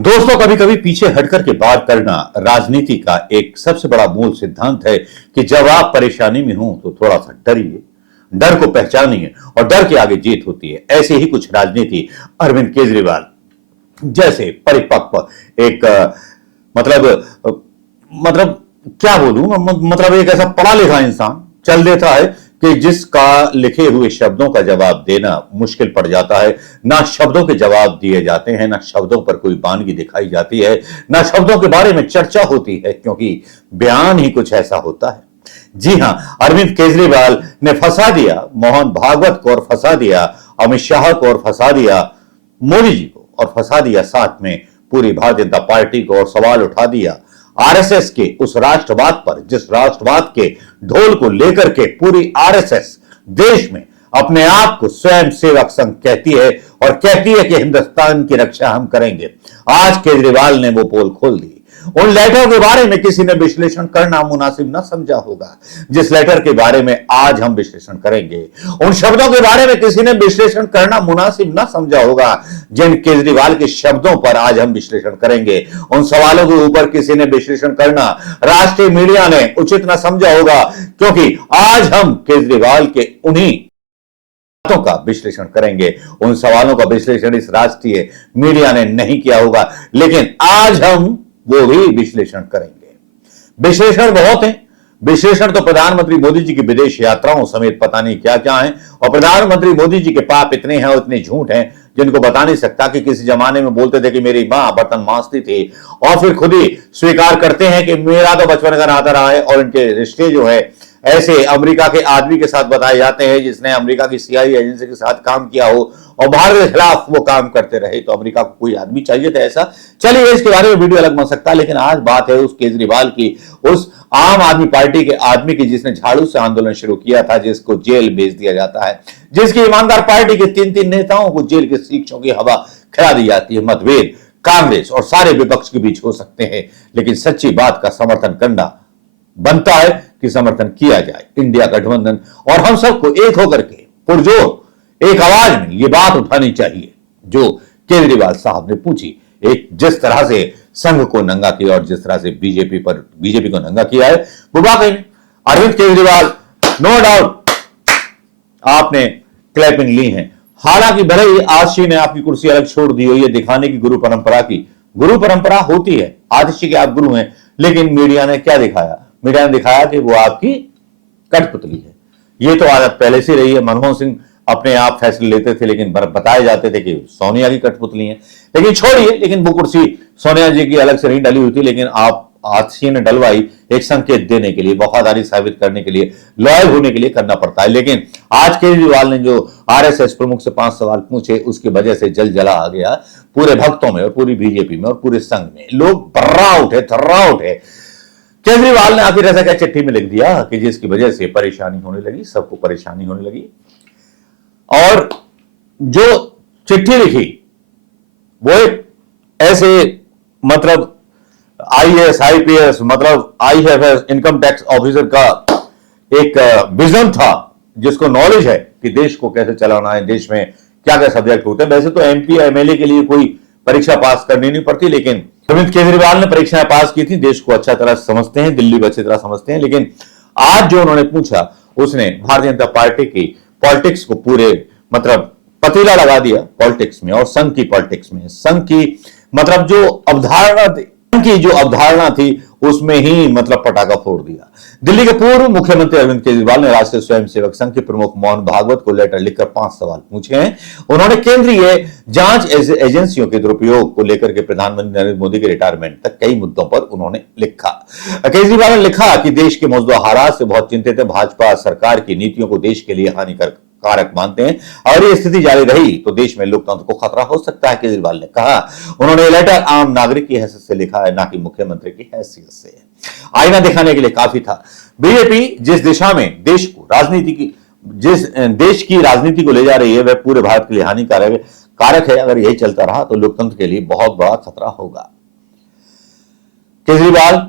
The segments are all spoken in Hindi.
दोस्तों, कभी कभी पीछे हटकर के बात करना राजनीति का एक सबसे बड़ा मूल सिद्धांत है कि जब आप परेशानी में हो तो थोड़ा सा डरिए, डर को पहचानिए और डर के आगे जीत होती है। ऐसे ही कुछ राजनीति अरविंद केजरीवाल जैसे परिपक्व एक मतलब अ, मतलब क्या बोलूं, मतलब एक ऐसा पढ़ा लिखा इंसान चल देता है कि जिसका लिखे हुए शब्दों का जवाब देना मुश्किल पड़ जाता है। ना शब्दों के जवाब दिए जाते हैं, ना शब्दों पर कोई बानगी दिखाई जाती है, ना शब्दों के बारे में चर्चा होती है, क्योंकि बयान ही कुछ ऐसा होता है। जी हां, अरविंद केजरीवाल ने फंसा दिया मोहन भागवत को और फंसा दिया अमित शाह को और फंसा दिया मोदी जी को और फंसा दिया साथ में पूरी भारतीय जनता पार्टी को और सवाल उठा दिया आरएसएस के उस राष्ट्रवाद पर, जिस राष्ट्रवाद के ढोल को लेकर के पूरी आरएसएस देश में अपने आप को स्वयं सेवक संघ कहती है और कहती है कि हिंदुस्तान की रक्षा हम करेंगे। आज केजरीवाल ने वो पोल खोल दी। उन लेटर के बारे में किसी ने विश्लेषण करना मुनासिब न समझा होगा, जिस लेटर के बारे में आज हम विश्लेषण करेंगे। उन शब्दों के बारे में किसी ने विश्लेषण करना मुनासिब न समझा होगा, जिन केजरीवाल के शब्दों पर आज हम विश्लेषण करेंगे। उन सवालों के ऊपर किसी ने विश्लेषण करना राष्ट्रीय मीडिया ने उचित न समझा होगा, क्योंकि आज हम केजरीवाल के उन्हीं बातों का विश्लेषण करेंगे। उन सवालों का विश्लेषण इस राष्ट्रीय मीडिया ने नहीं किया होगा, लेकिन आज हम वो भी विश्लेषण करेंगे। विश्लेषण बहुत है। विश्लेषण तो प्रधानमंत्री मोदी जी की विदेश यात्राओं समेत पता नहीं क्या क्या है, और प्रधानमंत्री मोदी जी के पाप इतने हैं और इतने झूठ हैं जिनको बता नहीं सकता। कि किसी जमाने में बोलते थे कि मेरी मां बर्तन मांजती थी, और फिर खुद ही स्वीकार करते हैं कि मेरा तो बचपन का नाता रहा है, और इनके रिश्ते जो है ऐसे अमेरिका के आदमी के साथ बताए जाते हैं जिसने अमेरिका की सीआईए एजेंसी के साथ काम किया हो और भारत के खिलाफ वो काम करते रहे। तो अमेरिका को कोई आदमी चाहिए था ऐसा। चलिए, इसके बारे में वीडियो अलग बन सकता है, लेकिन आज बात है उस केजरीवाल की, उस आम आदमी पार्टी के आदमी की जिसने झाड़ू से आंदोलन शुरू किया था, जिसको जेल भेज दिया जाता है, जिसकी ईमानदार पार्टी के तीन तीन नेताओं को जेल के शिक्षों की हवा खिला दी जाती है। मतभेद कांग्रेस और सारे विपक्ष के बीच हो सकते हैं, लेकिन सच्ची बात का समर्थन करना बनता है कि समर्थन किया जाए। इंडिया गठबंधन और हम सबको एक होकर के पुरजोर एक आवाज में ये बात उठानी चाहिए जो केजरीवाल साहब ने पूछी। एक जिस तरह से संघ को नंगा किया और जिस तरह से बीजेपी को नंगा किया है, वो वाकई में अरविंद केजरीवाल, नो डाउट आपने क्लैपिंग ली है। हालांकि भले ही आशी ने आपकी कुर्सी अलग छोड़ दी हो, ये दिखाने की गुरु परंपरा होती है, आदिशी के आप गुरु हैं, लेकिन मीडिया ने क्या दिखाया? मीडिया ने दिखाया कि वो आपकी कठपुतली है। ये तो आदत पहले से रही है। मनमोहन सिंह अपने आप फैसले लेते थे, लेकिन बताए जाते थे कि सोनिया की कठपुतली है। लेकिन छोड़िए, लेकिन वो कुर्सी सोनिया जी की अलग से नहीं डली हुई थी, लेकिन आप आशी ने डलवाई एक संकेत देने के लिए, वफादारी साबित करने के लिए, लॉयल होने के लिए करना पड़ता है। लेकिन आज केजरीवाल ने जो आरएसएस प्रमुख से 5 सवाल पूछे, उसकी वजह से जल जला आ गया पूरे भक्तों में और पूरी बीजेपी में और पूरे संघ में। लोग थर्रा उठे। केजरीवाल ने आखिर ऐसा क्या चिट्ठी में लिख दिया कि जिसकी वजह से परेशानी होने लगी, सबको परेशानी होने लगी। और जो चिट्ठी लिखी वो एक ऐसे मतलब आईएएस आईपीएस मतलब आईएफएस इनकम टैक्स ऑफिसर का एक विजन था, जिसको नॉलेज है कि देश को कैसे चलाना है, देश में क्या क्या सब्जेक्ट होते हैं। वैसे तो एमपी एमएलए के लिए कोई परीक्षा पास करनी नहीं पड़ती, लेकिन अरविंद केजरीवाल ने परीक्षाएं पास की थी, देश को अच्छा तरह समझते हैं, दिल्ली को अच्छी तरह समझते हैं। लेकिन आज जो उन्होंने पूछा, उसने भारतीय जनता पार्टी की पॉलिटिक्स को पूरे मतलब पतीला लगा दिया पॉलिटिक्स में और संघ की पॉलिटिक्स में। संघ की मतलब जो अवधारणा थी उसमें ही मतलब पटाखा फोड़ दिया। दिल्ली के पूर्व मुख्यमंत्री अरविंद केजरीवाल ने राष्ट्रीय स्वयंसेवक संघ के प्रमुख मोहन भागवत को लेटर लिखकर 5 सवाल पूछे हैं। उन्होंने केंद्रीय जांच एजेंसियों के दुरुपयोग को लेकर के प्रधानमंत्री नरेंद्र मोदी के रिटायरमेंट तक कई मुद्दों पर उन्होंने लिखा। केजरीवाल ने लिखा कि देश के मौजूदा हालात से बहुत चिंतित है, भाजपा सरकार की नीतियों को देश के लिए हानिकारक मानते हैं, और ये स्थिति जारी रही तो देश में लोकतंत्र को खतरा हो सकता है, केजरीवाल ने कहा। उन्होंने लेटर आम नागरिक की हैसियत से लिखा है, ना कि मुख्यमंत्री की हैसियत से। आईना दिखाने के लिए काफी था। बीजेपी जिस दिशा में देश की राजनीति को ले जा रही है, वह पूरे भारत के लिए हानिकारक है। अगर यही चलता रहा तो लोकतंत्र के लिए बहुत बड़ा खतरा होगा। केजरीवाल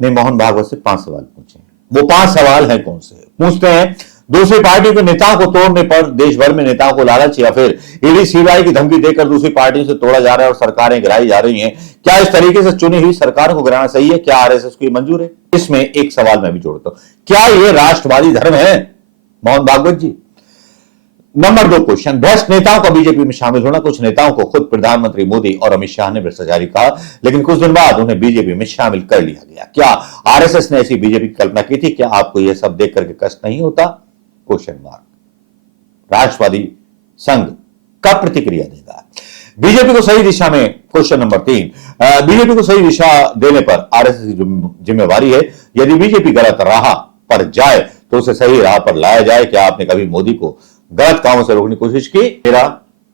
ने मोहन भागवत से 5 सवाल पूछे। वो 5 सवाल हैं कौन से? पूछते हैं, दूसरी पार्टी के नेताओं को तोड़ने पर देश भर में नेताओं को लालच या फिर ईडी सीबीआई की धमकी देकर दूसरी पार्टियों से तोड़ा जा रहा है और सरकारें गिराई जा रही हैं। क्या इस तरीके से चुनी हुई सरकार को गिराना सही है? क्या आरएसएस को मंजूर है? इसमें एक सवाल मैं भी जोड़ता हूं, क्या यह राष्ट्रवादी धर्म है? मोहन भागवत जी। नंबर 2 क्वेश्चन, भ्रष्ट नेताओं का बीजेपी में शामिल होना। कुछ नेताओं को खुद प्रधानमंत्री मोदी और अमित शाह ने भ्रष्टाचारी कहा, लेकिन कुछ दिन बाद उन्हें बीजेपी में शामिल कर लिया गया। क्या आरएसएस ने ऐसी बीजेपी की कल्पना की थी? क्या आपको यह सब देख करके कष्ट नहीं होता? Question mark. राष्ट्रवादी संघ कब प्रतिक्रिया देगा? बीजेपी को सही दिशा में, क्वेश्चन नंबर 3, बीजेपी को सही दिशा देने पर आरएसएस की जिम्मेवारी है। यदि बीजेपी गलत राह पर जाए तो उसे सही राह पर लाया जाए। क्या आपने कभी मोदी को गलत कामों से रोकने की कोशिश की? मेरा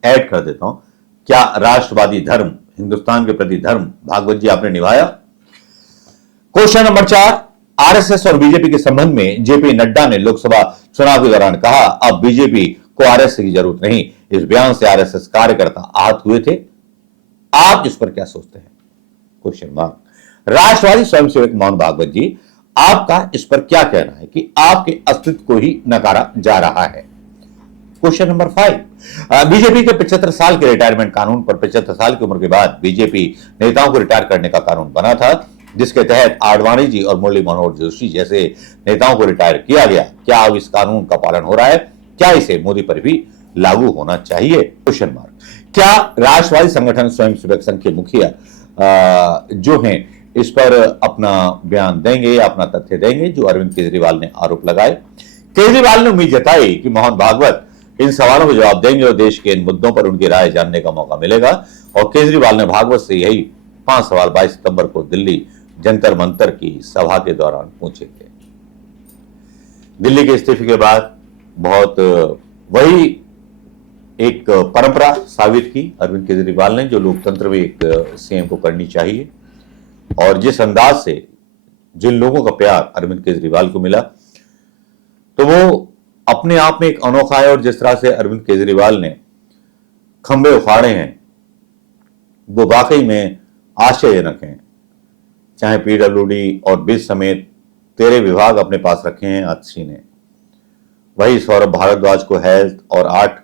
ऐड कर देता हूं, क्या राष्ट्रवादी धर्म, हिंदुस्तान के प्रति धर्म भागवत जी आपने निभाया? क्वेश्चन नंबर 4, आरएसएस और बीजेपी के संबंध में जेपी नड्डा ने लोकसभा चुनाव के दौरान कहा, अब बीजेपी को आरएसएस की जरूरत नहीं। इस बयान से आरएसएस कार्यकर्ता आहत हुए थे। आप इस पर क्या सोचते हैं? Question mark. राष्ट्रवादी स्वयंसेवक मोहन भागवत जी, आपका इस पर क्या कहना है कि आपके अस्तित्व को ही नकारा जा रहा है? क्वेश्चन नंबर 5, बीजेपी के 75 साल के रिटायरमेंट कानून पर 75 साल की उम्र के बाद बीजेपी नेताओं को रिटायर करने का कानून बना था, जिसके तहत आडवाणी जी और मुरली मनोहर जोशी जैसे नेताओं को रिटायर किया गया। क्या अब इस कानून का पालन हो रहा है? क्या इसे मोदी पर भी लागू होना चाहिए? Question mark. क्या राष्ट्रवादी संगठन स्वयंसेवक संघ के मुखिया जो हैं इस पर अपना बयान देंगे, अपना तथ्य देंगे जो अरविंद केजरीवाल ने आरोप लगाए? केजरीवाल ने उम्मीद जताई कि मोहन भागवत इन सवालों को जवाब देंगे और देश के इन मुद्दों पर उनकी राय जानने का मौका मिलेगा। और केजरीवाल ने भागवत से यही 5 सवाल 22 सितंबर को दिल्ली जंतर मंतर की सभा के दौरान पूछे थे। दिल्ली के इस्तीफे के बाद बहुत वही एक परंपरा साबित की अरविंद केजरीवाल ने, जो लोकतंत्र में एक सीएम को करनी चाहिए। और जिस अंदाज से जिन लोगों का प्यार अरविंद केजरीवाल को मिला, तो वो अपने आप में एक अनोखा है। और जिस तरह से अरविंद केजरीवाल ने खंबे उखाड़े हैं, वो वाकई में आश्चर्यजनक हैं। चाहे पीडब्ल्यूडी और बिज समेत 13 विभाग अपने पास रखे हैं आतिशी ने, वही सौरभ भारद्वाज को हेल्थ और 8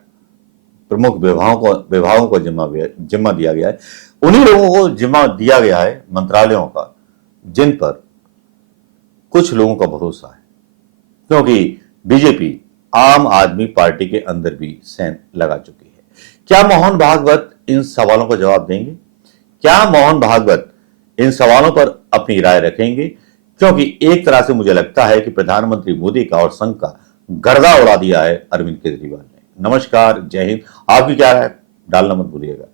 प्रमुख विभागों को जिम्मा दिया गया है। उन्हीं लोगों को जिम्मा दिया गया है मंत्रालयों का, जिन पर कुछ लोगों का भरोसा है, क्योंकि बीजेपी आम आदमी पार्टी के अंदर भी सेंध लगा चुकी है। क्या मोहन भागवत इन सवालों का जवाब देंगे? क्या मोहन भागवत इन सवालों पर अपनी राय रखेंगे? क्योंकि एक तरह से मुझे लगता है कि प्रधानमंत्री मोदी का और संघ का गर्दा उड़ा दिया है अरविंद केजरीवाल ने। नमस्कार, जय हिंद। आपकी क्या राय डालना मत भूलिएगा।